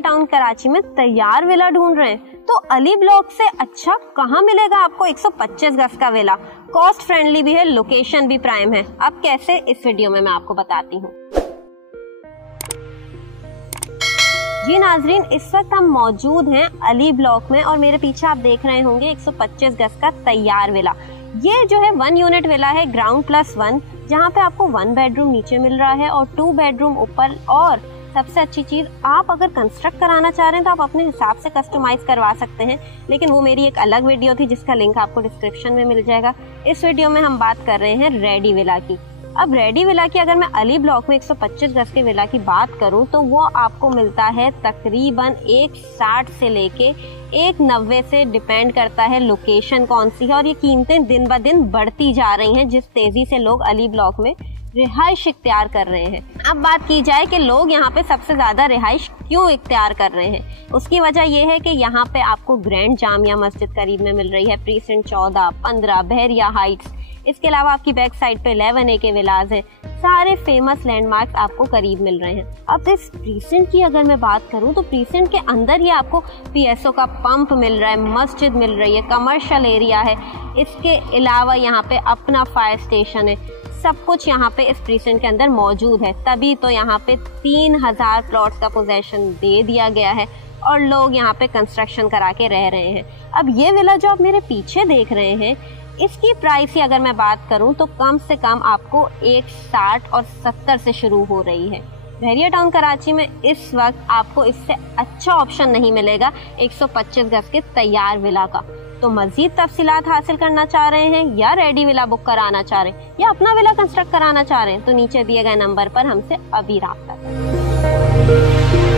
Town Karachi में तैयार villa ढूंढ रहे हैं तो अली ब्लॉक से अच्छा कहाँ मिलेगा आपको 125 गज का विला। कॉस्ट फ्रेंडली भी है, लोकेशन भी प्राइम है। अब कैसे, इस वीडियो में मैं आपको बताती हूँ। जी नाजरीन, इस वक्त हम मौजूद हैं अली ब्लॉक में और मेरे पीछे आप देख रहे होंगे 125 गज का तैयार विला। ये जो है 1 यूनिट विला है, ग्राउंड प्लस 1, जहाँ पे आपको 1 बेडरूम नीचे मिल रहा है और 2 बेडरूम ऊपर। और सबसे अच्छी चीज, आप अगर कंस्ट्रक्ट कराना चाह रहे हैं तो आप अपने हिसाब से कस्टमाइज करवा सकते हैं, लेकिन वो मेरी एक अलग वीडियो थी जिसका लिंक आपको डिस्क्रिप्शन में मिल जाएगा। इस वीडियो में हम बात कर रहे हैं रेडी विला की। अब रेडी विला की अगर मैं अली ब्लॉक में 125 गज के विला की बात करूं तो वो आपको मिलता है तकरीबन 160 से लेके 190 से, डिपेंड करता है लोकेशन कौन सी है। और ये कीमतें दिन ब दिन बढ़ती जा रही हैं जिस तेजी से लोग अली ब्लॉक में रिहाइश इख्तियार कर रहे हैं। अब बात की जाए कि लोग यहाँ पे सबसे ज्यादा रिहाइश क्यों इख्तियार कर रहे हैं, उसकी वजह यह है कि यहाँ पे आपको ग्रैंड जामिया मस्जिद करीब में मिल रही है, प्रीसेंट 14, 15, बहरिया हाइट्स। इसके अलावा आपकी बैक साइड पे 11A के विलाज है, सारे फेमस लैंडमार्क्स आपको करीब मिल रहे हैं। अब इस प्रीसेंट की अगर मैं बात करूं तो प्रीसेंट के अंदर ही आपको PSO का पंप मिल रहा है, मस्जिद मिल रही है, कमर्शियल एरिया है, इसके अलावा यहाँ पे अपना फायर स्टेशन है, सब कुछ यहाँ पे इस प्रीसेंट के अंदर मौजूद है। तभी तो यहाँ पे 3000 प्लॉट्स का पोजेशन दे दिया गया है और लोग यहाँ पे कंस्ट्रक्शन करा के रह रहे हैं। अब ये विला जो आप मेरे पीछे देख रहे हैं, इसकी प्राइस ही अगर मैं बात करूं तो कम से कम आपको 160 और 70 से शुरू हो रही है। बहरिया टाउन कराची में इस वक्त आपको इससे अच्छा ऑप्शन नहीं मिलेगा 125 गज के तैयार विला का। तो मजीद तफसीलात हासिल करना चाह रहे हैं या रेडी विला बुक कराना चाह रहे हैं या अपना विला कंस्ट्रक्ट कराना चाह रहे हैं तो नीचे दिए गए नंबर पर हमसे अभी राब्ता करें।